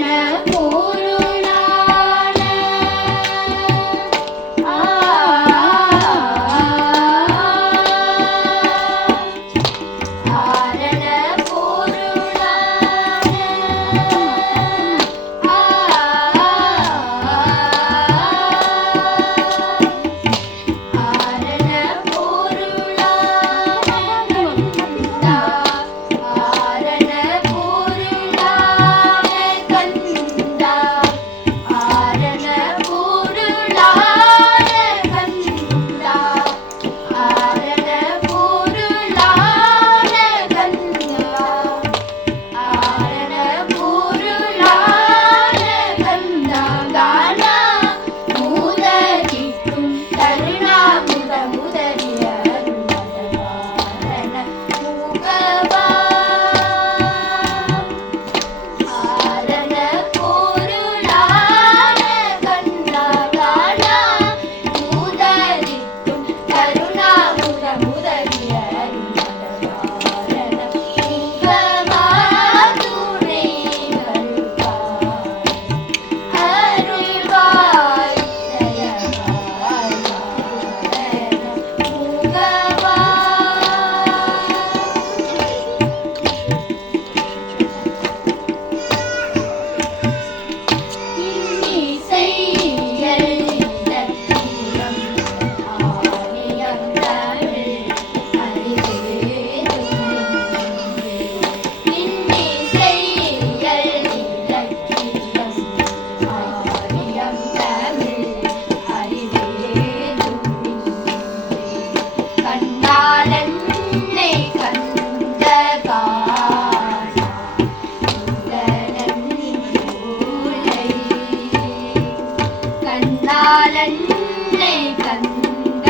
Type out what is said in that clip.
Yeah. நாளன்னை Kanda